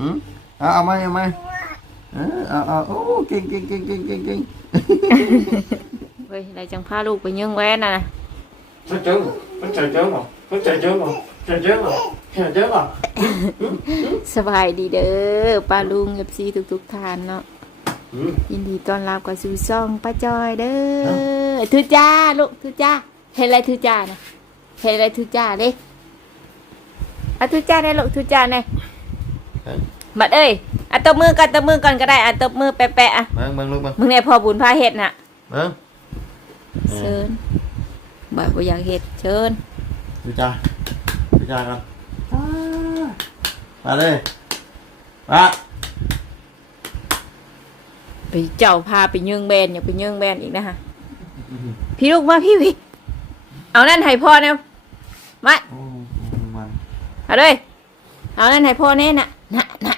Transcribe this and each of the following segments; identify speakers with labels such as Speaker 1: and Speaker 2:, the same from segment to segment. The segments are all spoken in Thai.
Speaker 1: หืมเอาเอาไหมเอาไหมเออเอาเอาโอ้เก่งเก่งเก่งเก่งเก่งเก่ง
Speaker 2: เฮ้ยอะไรจังพาลูกไปยิงแว่นน่ะนะ
Speaker 1: nó trớn nó trời trớn rồi nó trời trớn rồi trời trớn rồi trời trớn rồi
Speaker 2: สบายดีเด้อป้าลุงเอฟซีทุกๆท่านเนาะ
Speaker 1: ừ.
Speaker 2: ยินดีต้อนรับกับสู่ซ่องป้าจอยเด้อทุจ้าลูกทุจ้าเห็นอะไรทุจ้านะเห็นอะไรทุจ้าเด้อะทุจ้าได้ลูกทุจ้าได้
Speaker 1: Đấy.
Speaker 2: บัดเอ้ยอะตบมือก่อนตบมือก่อนก็ได้อะตบมือแปะๆอะ
Speaker 1: vâng vâng luôn vâng
Speaker 2: มึงเนี่ยพอบุญพาเฮ็ดน่ะ
Speaker 1: vâng
Speaker 2: เชิญบ่บ่อยากเฮ็ดเชิญ
Speaker 1: đi cha đi cha con à đây ba
Speaker 2: ไปเจ้าพาไปยิงแบนอย่าไปยิงแบนอีกนะฮะพี่ลูกมาพี่พี่เอานั่นให้พ่อนะมา
Speaker 1: Ô, mà
Speaker 2: เอาเลยเอานั่นให้พ่อแน่น่ะ น่ะน่ะ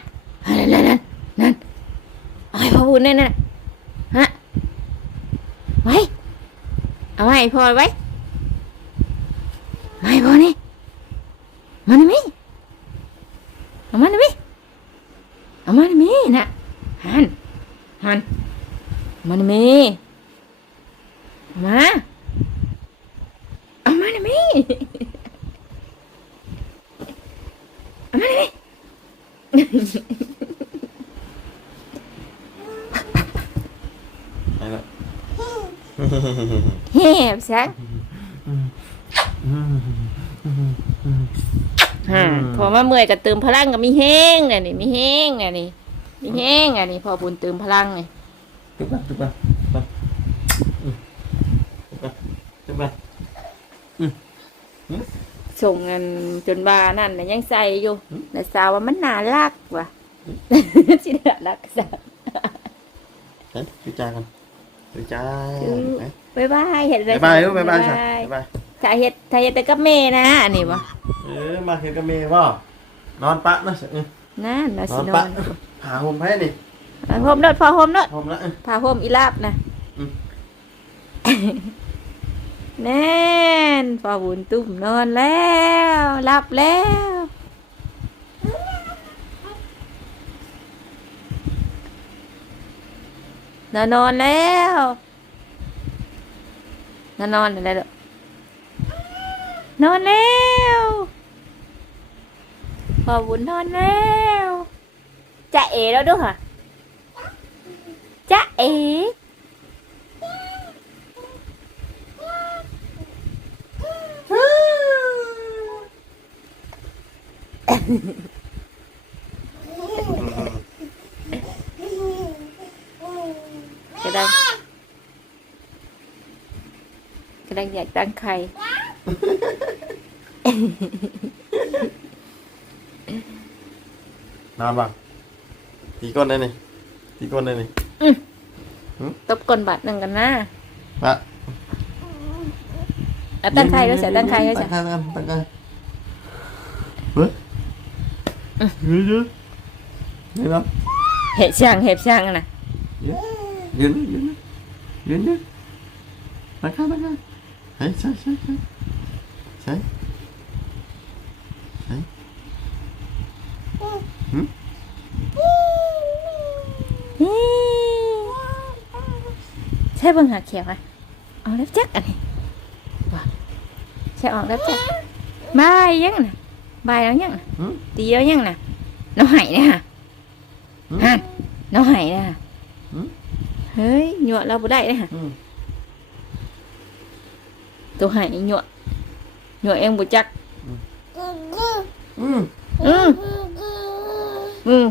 Speaker 2: นั่นนั่นนั่นนั่นเอาให้พ่อบุญแน่นน่ะฮะไว้เอาให้พ่อไว้มาให้พ่อนี่มาหน่อยมิเอามาหน่อยมิเอามาหน่อยมิน่ะหันหันเอามาหน่อยมิเอามาเอามาหน่อยมิเอามาเลย
Speaker 1: đây là
Speaker 2: เฮ็บซักฮะพอมาเมื่อยก็เติมพลังก็มีแห้งน่ะนี่มีแห้งน่ะนี่มีแห้งอะนี่พอบุญเติมพลังไง
Speaker 1: tiếp vào tiếp vào vâng Ừ. tiếp vào tiếp vào
Speaker 2: ส่งเงินจนบานั่นน่ะยังใส่อยู่ แต่สาวว่ามันน่ารักว่ะสิน่ารักซะ
Speaker 1: đấy đi cha con đi cha
Speaker 2: Ừ.
Speaker 1: đấy
Speaker 2: บ๊ายบายเห็นเลย
Speaker 1: bye bye bye bye bye cha bye bye
Speaker 2: ถ้าเฮ็ดถ้าเฮ็ดแต่กับแม่นะอันนี้บ่
Speaker 1: ừ mà hiện cái mê vào non bạn nó sẽ ừ.
Speaker 2: นั่นน่ะสิ
Speaker 1: non
Speaker 2: นอน
Speaker 1: bạn thả hôm hết đi
Speaker 2: เอาห่มรถพอห่มรถ
Speaker 1: hôm nữa
Speaker 2: ผ้าห่มอีลาบนะ
Speaker 1: อืม
Speaker 2: แน่นพอบุญตุ่มนอนแล้วรับแล้ว นอนนอนแล้วนอนนอนอะไรลูกนอนแล้วพอบุญนอนแล้วจะเอแล้วด้วยค่ะจะเอก ระดังกระดังอยากตั้งไข่
Speaker 1: non bằng tí con đây này tí con đây này
Speaker 2: ตบกลนบาดหนึ่งกันนะ
Speaker 1: bạn
Speaker 2: เอาตั้งไข่ก็เสียตั้งไข่ก็เสีย
Speaker 1: tăng khai tăng khai Đấy. Ghê chứ Ghê lắm
Speaker 2: เห็บช่างเห็บช่างอะนะ
Speaker 1: Ghê Ghê nữa Ghê nữa Ghê nữa Tăng khai tăng khai Đấy sai sai sai Sai Sai Ừ?
Speaker 2: ใช่เบิ่งหาเขียวอะเอาเล็บจักอันนี้ว่ะใช่อ ฮ้ยหยวดเราบ่ได้เลยฮะ
Speaker 1: Ừ.
Speaker 2: ตัวไห้หยวดหยวดเองบ่จัก
Speaker 1: Ừ.
Speaker 2: อืมอืม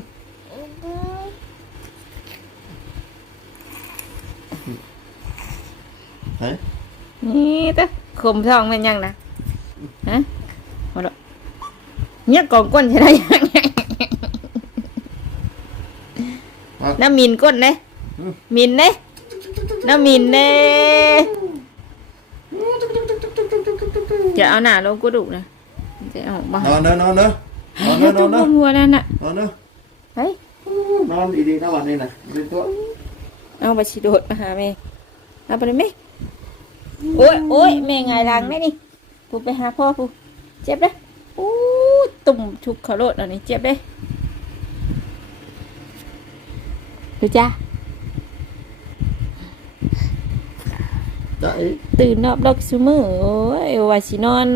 Speaker 1: Đấy
Speaker 2: นี่ตะคมทองมันยังนะฮะมาดอกเนี่ยกองก้นใช่ไหมยังไง
Speaker 1: ครับ
Speaker 2: น้ำมินก้นเน่
Speaker 1: อื ม
Speaker 2: มินเน่น้ำมินเน่จะเอาหนาลงกระดูกนะจะเอาบ้าง
Speaker 1: Non nữa non nữa
Speaker 2: ให้
Speaker 1: Non
Speaker 2: ให้
Speaker 1: nữa
Speaker 2: ตัว
Speaker 1: non nữa
Speaker 2: มัวๆนั่นน่ะ
Speaker 1: Non nữa
Speaker 2: เฮ้ย
Speaker 1: Non đi đi các bạn đây này Lên chỗ
Speaker 2: เอาไปชิโดดมาหาแม่เอาไปเลยแม่โอ้ยโอ้ยแม่ไงายหลังแม่นี่ปูไปหาพ่อปูเจ็บเด้ออู้ตุ่มชุกเขาโลดอันนี้เจ็บเด้อดูจ้า
Speaker 1: ได้
Speaker 2: ตื่นนอบดอกซุมือโอ้ยว่าสินอน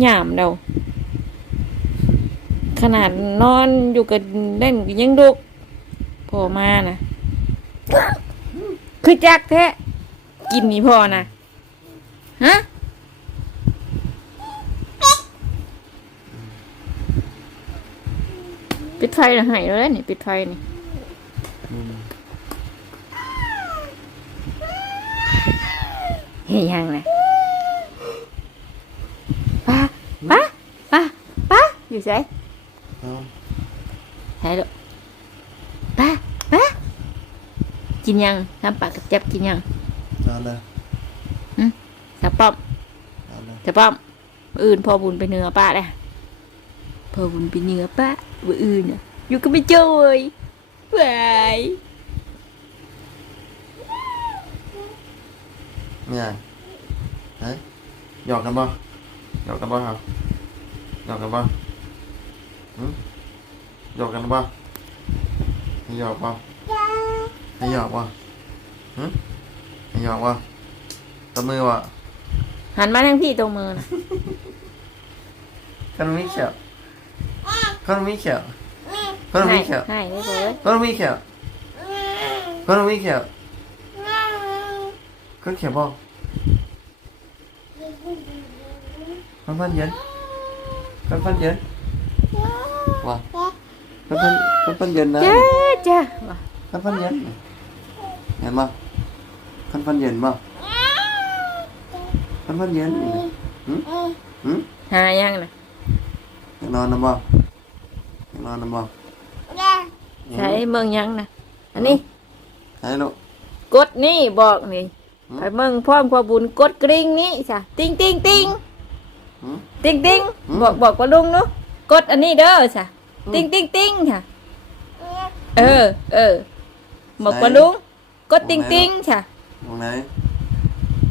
Speaker 2: หยามเดาขนาดนอนอยู่กับเล่นก็ยังดุกพอมานะคือจักแท้กินนี่พอนะฮะปิดไฟนะให้แล้วนี่ปิดไฟนี่ เฮียยังเลยป้าป้าป้าป้าอยู่ไหน
Speaker 1: เอา
Speaker 2: ไหนลูกป้าป้ากินยังทำปากกับจับกินยัง
Speaker 1: เอาเลย
Speaker 2: ตะป้อม
Speaker 1: เอาเลย
Speaker 2: ตะป้อมมื้ออื่นพอบุญไปเนื้อป้าเลยพอบุญไปเนื้อป้ามื้ออื่นน่ะอยู่ก็ไม่เจอเลยไป
Speaker 1: เนี่ยเฮ้ยหยอกกันบ่หยอกกันบ่ครับหยอกกันบ่หืมหยอกกันบ่ให้หยอกบ่ให้หยอกบ่หืมให้หยอกบ่ตบมือบ่
Speaker 2: หันมาทางพี่ตรงมือนะ
Speaker 1: คนมีเขียวคนมีเขียวคนมีเขียว
Speaker 2: ให้ได้เลย
Speaker 1: คนมีเขียวคนมีเขียว คนเขียวบ่คนพันเย็นคนพันเย็นว่าคนพันคนพันเย็นนะ
Speaker 2: จ้าจ้าว่ะ
Speaker 1: คนพันเย็นเห็นบ่คนพันเย็นบ่คนพันเย็นหืมหืม
Speaker 2: หายังนะ
Speaker 1: อยากนอนนะบ่อยากนอนนะบ่
Speaker 2: ใช้เมืองยังนะอันนี้
Speaker 1: ใช่ลูก
Speaker 2: กดนี่บอกนี่
Speaker 1: หืม
Speaker 2: ไปเมืองพร้อมพอบุญกดกริ่งนี่จ้ะติ้งติ้งติ้ง
Speaker 1: หืม
Speaker 2: ติ้งติ้ง
Speaker 1: อืม
Speaker 2: บอกบอกว่าลุงเนาะกดอันนี้เด้อจ้ะ
Speaker 1: อืม
Speaker 2: ติ้งติ้งติ้งค่ะเออ เออบอกว่าลุงกดติ้งติ้งจ้ะ
Speaker 1: ตรงไหน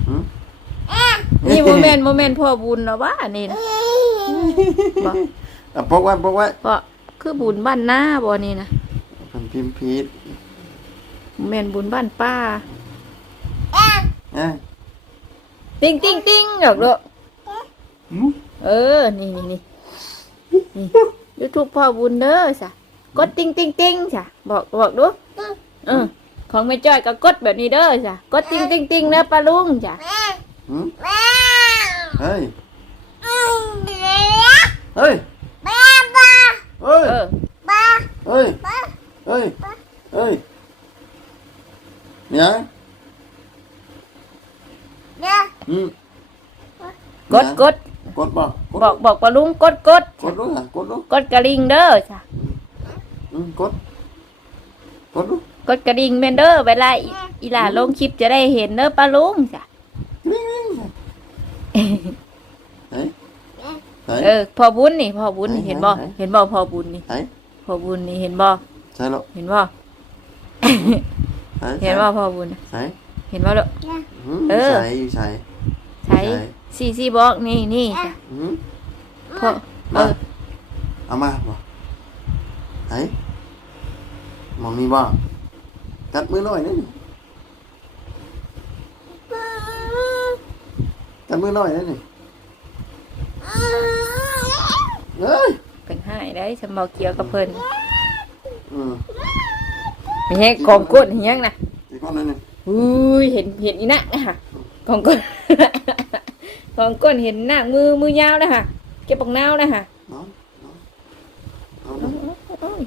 Speaker 1: หืม
Speaker 2: นี่โมเมนต์โมเมนต์พ่อบุญเนาะว่านี่นะบอก
Speaker 1: อะปกไว้ปกไว้
Speaker 2: เพราะคือบุญบ้านหน้าบ่นี่นะ
Speaker 1: เป็นพิมพ์พีด
Speaker 2: โมเมนต์บุญบ้านป้า
Speaker 1: เอ้ย
Speaker 2: ติ้งติ้งติ้งดอกเด้อ
Speaker 1: หืม
Speaker 2: เออนี่นี่นี่นี่ยูทูบพ่อบุญเด้อจ้ะกดติ้งติ้งติ้งจ้ะบอกบอกดูเออของแม่จ้อยก็กดแบบนี้เด้อจ้ะกดติ้งติ้งติ้งเด้อปลาลุงจ้ะ
Speaker 1: หืมเฮ้ยเฮ้ยเฮ้ย
Speaker 2: เออ
Speaker 1: เฮ้ยเฮ้ยเฮ้ยเนี่ย หืม
Speaker 2: กดกด
Speaker 1: กดบ่กด
Speaker 2: บอกบอกปลาลุงกดกด
Speaker 1: กดลูกอะกดลูก
Speaker 2: กดกระดิ่งเด้อจ้ะ
Speaker 1: อืมกดกดลูก
Speaker 2: กดกระดิ่งเมนเด้อเวลาอีอีหลาลงคลิปจะได้เห็นเด้อปลาลุงจ้ะ
Speaker 1: เฮ้ยเฮ้ย
Speaker 2: เออพ่อบุญนี่พ่อบุญนี่เห็นบ่เห็นบ่พ่อบุญนี่
Speaker 1: เฮ้ย
Speaker 2: พ่อบุญนี่เห็นบ่
Speaker 1: ใช่ลูก
Speaker 2: เห็นบ่
Speaker 1: เฮ้ย
Speaker 2: เห็นบ่พ่อบุญน่ะ
Speaker 1: ใช่
Speaker 2: เห็นบ่ลูก
Speaker 1: หืม
Speaker 2: เออ
Speaker 1: ใช่อยู่ใช่
Speaker 2: ใช้สี่สี่บอกนี่นี่จ้ะ
Speaker 1: หืม
Speaker 2: พ่อเอ
Speaker 1: มา
Speaker 2: อ
Speaker 1: เอามาบ่เฮ้ยมองนี่บ่กัดมือหน่อยนี่กัดมือหน่อยนี่เฮ้ย
Speaker 2: เป็นให้ได้สมบอกเกี่ยวกับเพิ่น
Speaker 1: อืม
Speaker 2: ไม่ใช่กองก้นเห็นยังนะ
Speaker 1: อีกคนนึงนี่
Speaker 2: อุ้ยเห็นเห็นอีน่ะนะคะกองก้นกองก้นเห็นหน้ามือมือยาวนะคะเก็บปักนาวนะคะ
Speaker 1: นอนนอนเอา
Speaker 2: โอ้
Speaker 1: นะ
Speaker 2: ยโอ้ย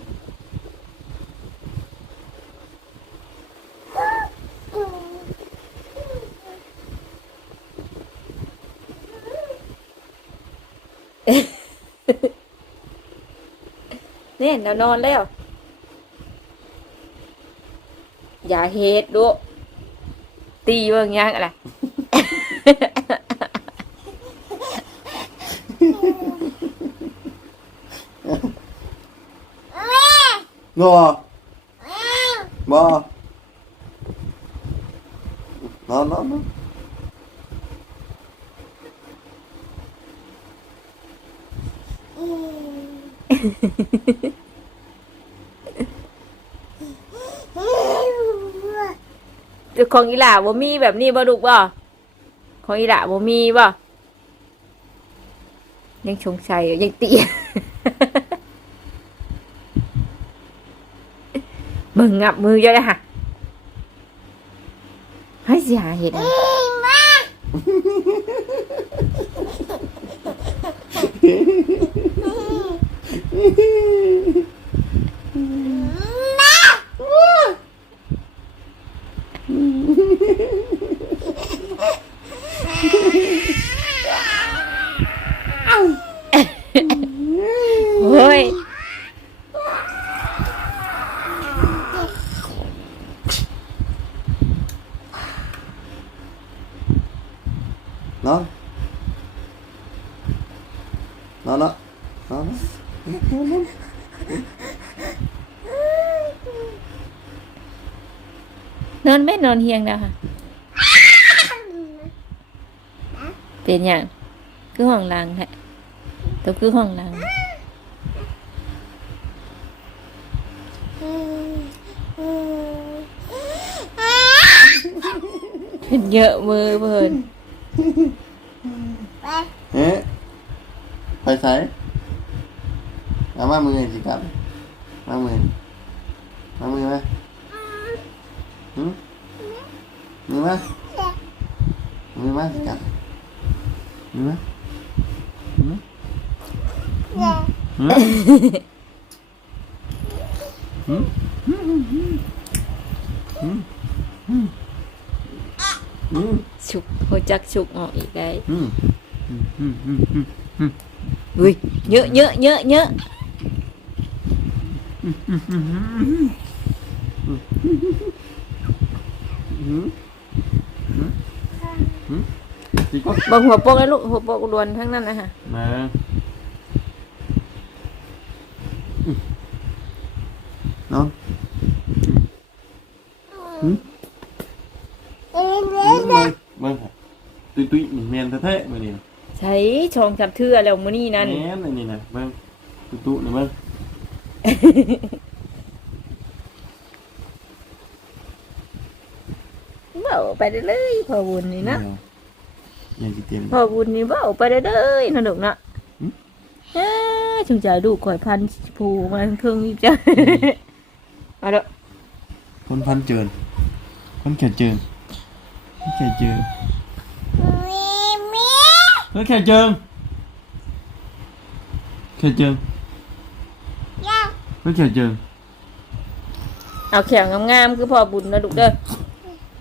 Speaker 2: เนี่ยเรานอนแล้ว อย่าเฮ็ดดู ตีเบิ่งยังอะไร
Speaker 1: งอบ่นอนนอนนอน
Speaker 2: ของอีหล่าบ่มีแบบนี้บ่ลูกบ่ของอีหล่าบ่มีบ่ยังสงสัยยังเตียมึงงับมือเยอะเลยค่ะให้เสียหาเห็ดอะเฮ้ย
Speaker 1: นอนนอนเนาะนอนเนาะ
Speaker 2: นอนเฮียงแล้วค่ะ เป็นอย่างคือห้องหลังแท้ตัวคือห้องหลังเป็นเยอะมือเพิ่น
Speaker 1: เอ๊ะไปใส่เอามามือสิครับมามือมามือไหมหื มมือไหมมือไหมสิครับมือไห
Speaker 2: จักฉุกออกอีกได้
Speaker 1: อืมอืมอืมอืมอืม
Speaker 2: อุ้ยเยอะเยอะเยอะเยอะ
Speaker 1: อืมอืมจีก็
Speaker 2: เบังหัวโปกแล้วลูกหัวโปกรวนทั้งนั้นนะฮะ
Speaker 1: มาน้องอืมเบิ้งเบิ้งตุ้ยตุ้ยนี่แมนแท้ๆมือนี่
Speaker 2: ใช้ชองจับเทื่อแล้วมื้อนี้นั่น
Speaker 1: แมนอันนี้นะเบิ้งตุ้ยตุ้ยนี่เบิ้ง
Speaker 2: เบ้าไปได้เลยพ่อบุญนี่นะ
Speaker 1: ยังสิเต็ม
Speaker 2: พ่อบุญนี่เบ้าไปได้เลยนะลูกนะ
Speaker 1: อืม
Speaker 2: เอ้ยชงใจดูข่อยพันผูมาเครื่องอีกจ้ะเอาเด้อ
Speaker 1: คนพันเจินคนแขกเจินคนแขกเจินคนแขกเจินแขกเจินคนแขกเจิน
Speaker 2: เอาแขวงามๆคือพ่อบุญนะลูกเด้อ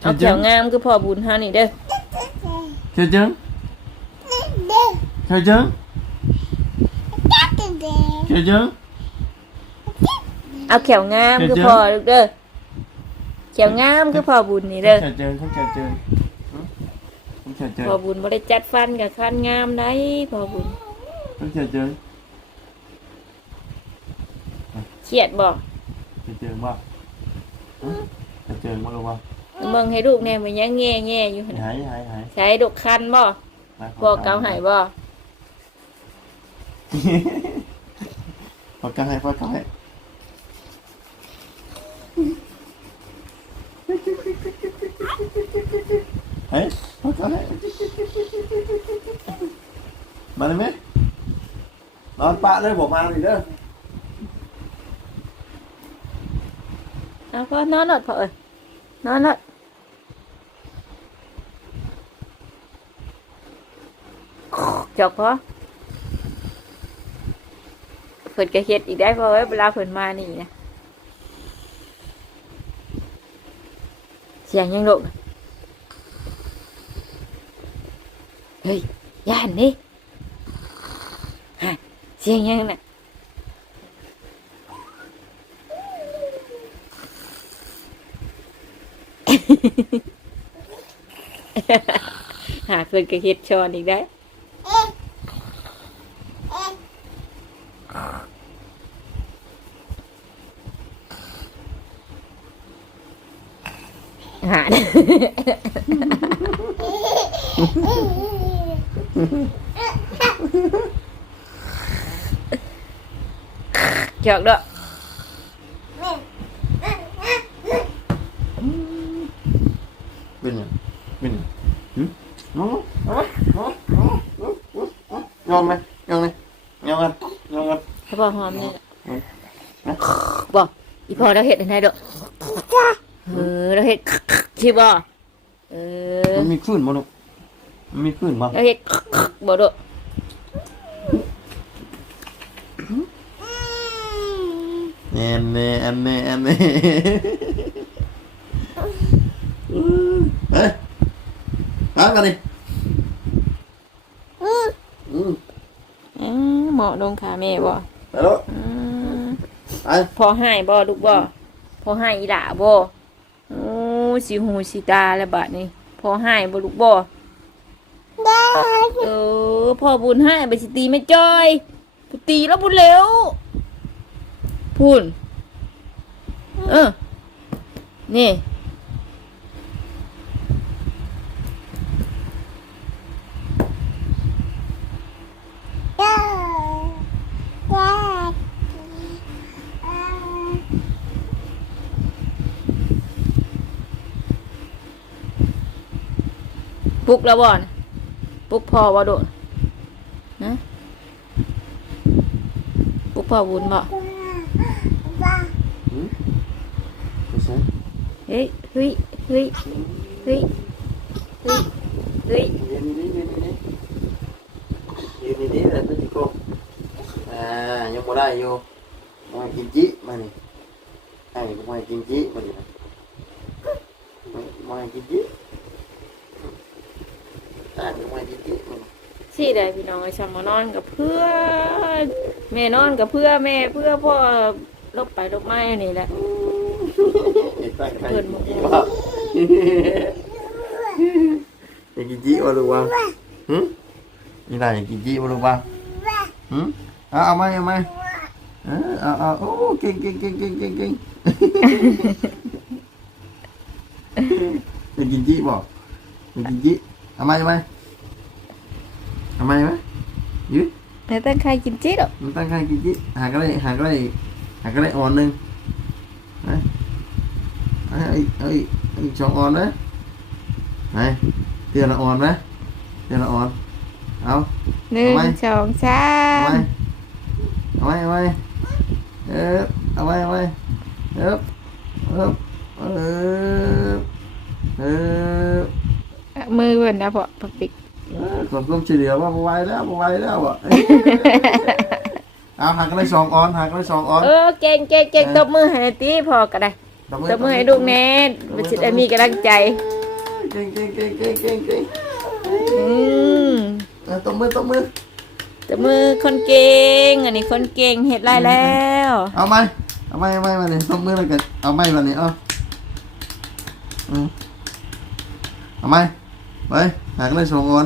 Speaker 2: เอาแขวงามคือพ่อบุญฮะนี่เด้อ
Speaker 1: แขกเจินแขกเจินแขกเจิน
Speaker 2: เอาแขวงามคือพ่อลูกเด้อแขวงามคือพ่อบุญนี่เด้อ
Speaker 1: แขกเจินคนแขกเจินคนแขกเจิน
Speaker 2: พ่อบุญบ่ได้จัดฟันกับคันงามได้พ่อบุญ
Speaker 1: คนแขกเจิน
Speaker 2: เครียดบ่
Speaker 1: แขกเจินว่าแขกเจินว่าหรือว่า
Speaker 2: เบิ่งให้ลูกแน่มันยังแง่ๆอยู่หั่นน่ะ
Speaker 1: หายหายหาย
Speaker 2: ใช้ดอกคันบ่พ่อเกาให้บ่
Speaker 1: พ่อเกาให้พ่อเกาให้เฮ้ยพ่อเกาให้มาเลยไหมนอนปะเลยบอกมาเลยเด้อ
Speaker 2: เอาพ่อนอนหลอดพ่อเอ้ยนอนหลอด จบพ่อเพิ่นก็เฮ็ดอีกได้พ่อเอ้ยเวลาเพิ่นมานี่นะเสียงยังลูกเฮ้ยย่านนี่ฮะเสียงยังน่ะหาเพิ่นก็เฮ็ดชอนอีกได้ เขียกด้วยเป็
Speaker 1: นไงเป็นยังหน้
Speaker 2: องย
Speaker 1: อมไหมยอมเลยยอมกันยอมกัน
Speaker 2: เขาบอหอมเนี่ยบอกอีพ่อเราเห็ดยังไงด้วยเออเราเห็ดคีบอเออ
Speaker 1: มันมีคลื่นบ่ลูกมันมีคลื่นบ่
Speaker 2: เราเห็ดบ่ด้วย ก
Speaker 1: แน่แน่อันแน่อันแน่เฮ้ยเอากันดิอืม
Speaker 2: เออเหมาะลงขาแม่บ่
Speaker 1: ไปแล้ว
Speaker 2: อืม
Speaker 1: ไป
Speaker 2: พอให้บ่ลูกบ่พอให้อีหล่าบ่โอ้สีหูสีตาแล้วบัดนี้พอให้บ่ลูกบ่เออพ่อบุญให้ไปสิตีไม่จ้อยไปตีแล้วบุญเร็วพูน เออ นี่ ปลุกแล้วบ่นปลุกพ่อบ่โดดนะปลุกพ่อบุญบ่
Speaker 1: ไปใส่
Speaker 2: เฮ้ยเฮ้ยเฮ้ยเฮ้ยเฮ้ยเฮ้ย
Speaker 1: ยืนนี่ยืนนี่ยืนนี่ยืนนี่เลยพี่จิโก้อ่ายังบ่ได้อยู่มากินจิมานี่ไอ้มากินจิมาดิมากินจิอ่ามากินจิมา
Speaker 2: สิได้พี่น้องไอ้ชามานอนกับเพื่อนแม่นอนกับเพื่อแม่เพื่อพ่อลบไปลบมาอยู่นี่แหละ
Speaker 1: เห็น ใครกินจิวะอยากกินจิวะลูกวะหึนี่ได้อยากกินจิวะลูกวะหึเอาเอาไหมเอาไหมเออเอาเอาโอ้เก่งเก่งเก่งเก่งเก่งเก่งอยากกินจิบ่อยากกินจิเอาไหมเอาไหมเอาไหมไหมยืด
Speaker 2: แต่ตั้งใครกินจิ๊ดหรอก
Speaker 1: มันตั้งใคร เอาอีกเอาอีกเอาอีกสองอ่อนนะไหนเตือนละอ่อนไหมเตือนละอ่อนเอา
Speaker 2: หนึ่ง
Speaker 1: เอาไหม
Speaker 2: สองสา
Speaker 1: เอา
Speaker 2: ม
Speaker 1: ไว้เอาไว้เอาไว้เออเอาไว้เอาไว้เออเออเออเออ
Speaker 2: มือเว้นนะพ่อปกปิก
Speaker 1: เออขอบคุณเฉลียวว่าบ่ไหวแล้วบ่ไหวแล้วอะเอ้ยเอาหักกันเลยสองออนหักกันเลยสองออน
Speaker 2: เออเก่งเก่งเก่งตบมือให้ตีพอก็ได้ ตบมือให้ลูกแน่มันจะได้มีกำลังใจ
Speaker 1: เก่งเก่งเก่งเก่งเก่งเก่ง
Speaker 2: อืม
Speaker 1: เออตบมือตบมือ
Speaker 2: ตบมือคนเก่ง อันนี้คนเก่งเห็ดไรแล้ว
Speaker 1: เอาไหมเอาไหมเอาไหมมาเนี่ยตบมือแล้วกันเอาไหมมาเนี่ยเอาอืมเอาไหมไปหักกันเลยสองออน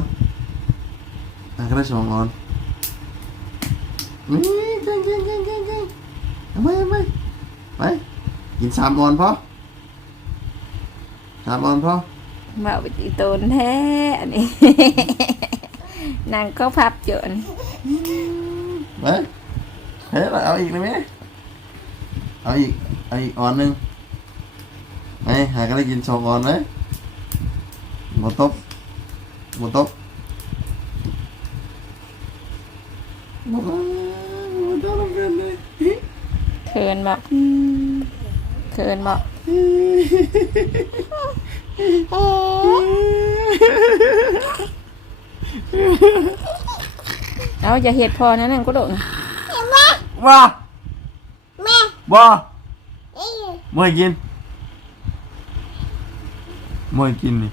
Speaker 1: หักกันเลยสองออนนี่เก่งเก่งเก่งเก่งเก่งเอาไปเอาไปไป กินสามออนพอสามออนพอ
Speaker 2: มาไปตีตนแท้อันนี้ นางก็พับจน
Speaker 1: ไปเฮ้ยเอาอีกเลยไหมเอาอีกเอาอีกออนหนึ่งไปหากันได้กินสองออนไหมหมดตบหมดตบหมดแล้วหมดแล้วกันเลย
Speaker 2: เขินบอก เขินบอกเอาอย่าเห็ดพอนะนั่นก็โดด
Speaker 1: ว้าว้าเมื่อกินเมื่อกินนี่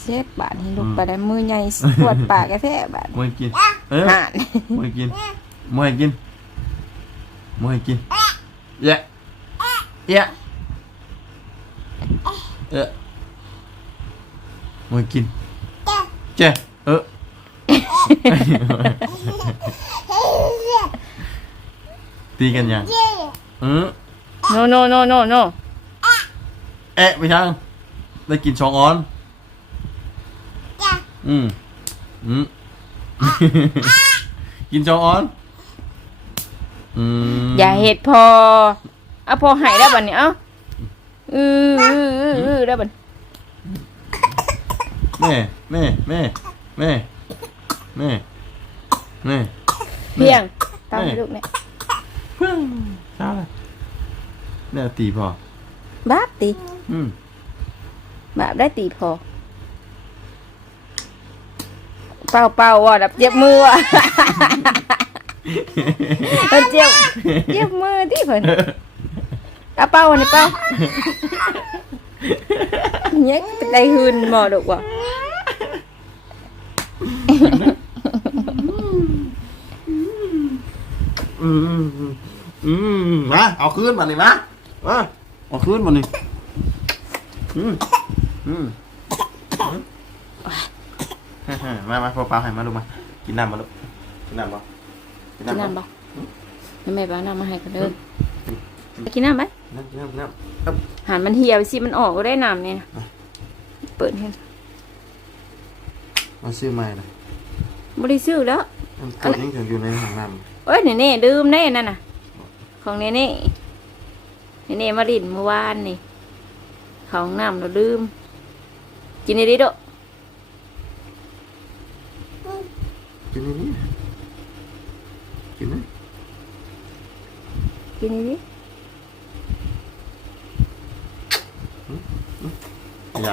Speaker 2: เช็ดบาดให้ลูกไปได้มือใหญ่ปวดปากแกแท้บาด
Speaker 1: เมื่อกินเออ
Speaker 2: ห่าน
Speaker 1: เมื่อกินเมื่อกินเมื่อกินเยอะเยอะ เออเมื่อกินเจ้เออตีกันยังเออ
Speaker 2: โนโนโนโนโน
Speaker 1: เอ๊ะไปช่างได้กินสองออนอืมอืมกินสองออนอืม
Speaker 2: อย่าเห็ดพอเอาพอหายได้วบัดนี้เอ้า อืออืออืออได้บัด
Speaker 1: แม่แม่แม่แม่แม่นี่
Speaker 2: เพียงเป้าให้ลูกเนี่ย
Speaker 1: เพิ่งเช้าเลยเนี่ยตีพอบา
Speaker 2: ตี
Speaker 1: อืม
Speaker 2: บาปได้ตีพอ เป่าเป่าว่ะดับเจ็บมือว่ะมันเจ็บเจ็บมือที่เพิ่น เอาเป่าอันนี้เป่าเนี่ยเป็นไดหืนหมอดอกว่ะ
Speaker 1: อืมอืมอืมอืมมาเอาคืนมานี่มามาเอาคืนมานี่อืมอืมฮ่าๆมามาพอเปล่าให้มาลูกมา กินน้ำมาลูกกินน้ำบ่กิน
Speaker 2: กิน
Speaker 1: น้ำบ่
Speaker 2: น้ำบ่แม่บ้าน้ำมาให้กันเด้อไป กินน้ำไหม
Speaker 1: น้ำกินน้ำกินน้ำครับ
Speaker 2: หันมันเหี่ยวสิมันออกก็ได้น้ำเนี่ยเปิดให้
Speaker 1: มาซื้อใหม่เลย
Speaker 2: บริสุทธิ์แล้ว
Speaker 1: มันกดยังถึงอยู่ในถังน้ำ
Speaker 2: เอ้ยเน่เน่ๆดื่มแน่นั่นน่ะ ของเน่เน่เน่เน่ๆมาดินเมื่อวานนี่ของน้ำเราดื่มกินได้ดิโดะ
Speaker 1: กินอันนี้กินนะ
Speaker 2: กินได้ดิ
Speaker 1: อยากมากินได้กิ น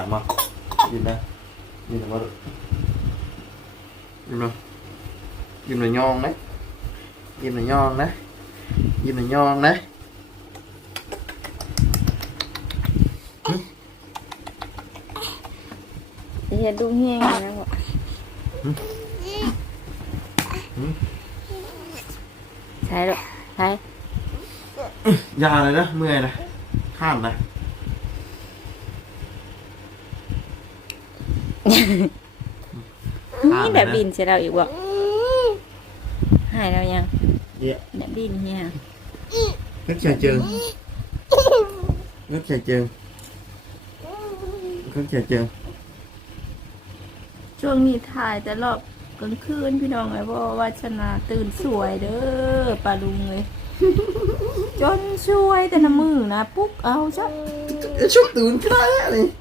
Speaker 1: มาลูกกินมากินหน่อยยองนะกินหน่อยยองนะกินหน่อยยองนะ
Speaker 2: อย่าดูแห้งนะบอกใช่หรอกใช่
Speaker 1: อยาเลยนะเมื่อยนะข้าม นะ
Speaker 2: นี่แบบดินใช่เราอีกบอกหายเรายัง
Speaker 1: เดี๋ยว
Speaker 2: แบบดินเฮีย
Speaker 1: นักแข่งเจิงนักแข่งเจิงนักแข่งเจิง
Speaker 2: ช่วงนี้ถ่ายแต่รอบกลางคืนพี่น้องไงเพราะว่าวัชนาตื่นสวยเด้อปลาลุงเลยจนช่วยแต่ละมือนะปุ๊กเอาจ้ะ
Speaker 1: ชุบตื่นขึ้นได้แล้วนี่ชุบตื่นขึ้นได้แล้วนี่ชุบตื่นขึ้นได้แล้วนี่ชุบตื่นขึ้นได้แล้วนี่นี่อืม
Speaker 2: เฮ้ยน่ะนอนนะดอก
Speaker 1: นอนมาลูกปะนอน
Speaker 2: ไป
Speaker 1: เล
Speaker 2: ย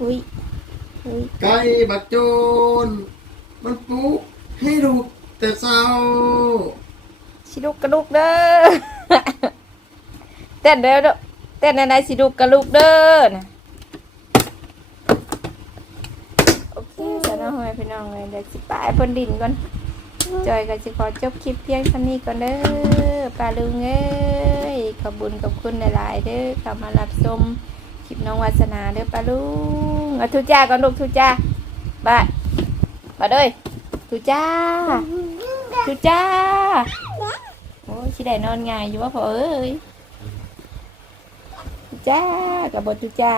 Speaker 2: อุ้ยอุ้ย
Speaker 1: ไก่บักโจนมันปลุกให้ลูกแต่เช้า
Speaker 2: สิดุกกระดุกเด้อเต้นเด้อเด้อเต้นในๆสิดุกกระลุกเด้อนะโอเคจ้ะน้องให้พี่น้องเลยเดี๋ยวสิไปเพิ่นดินก่อนจอยก็สิขอจบคลิปเพียงเท่านี้ก่อนเด้อปลาลุงเอ้ยขอบคุญขอบคุณหลายๆเด้อเข้ามารับชม คลิปน้องวาสนาเด้อปลาลุงเอาทุจ้าก่อนลูกทุจ้าบายมาเด้ยทุจ้าทุจ้าโอ้ยชิได้นอนง่ายอยู่ว่าพอเอ้ยทุจ้ากับบททุจ้า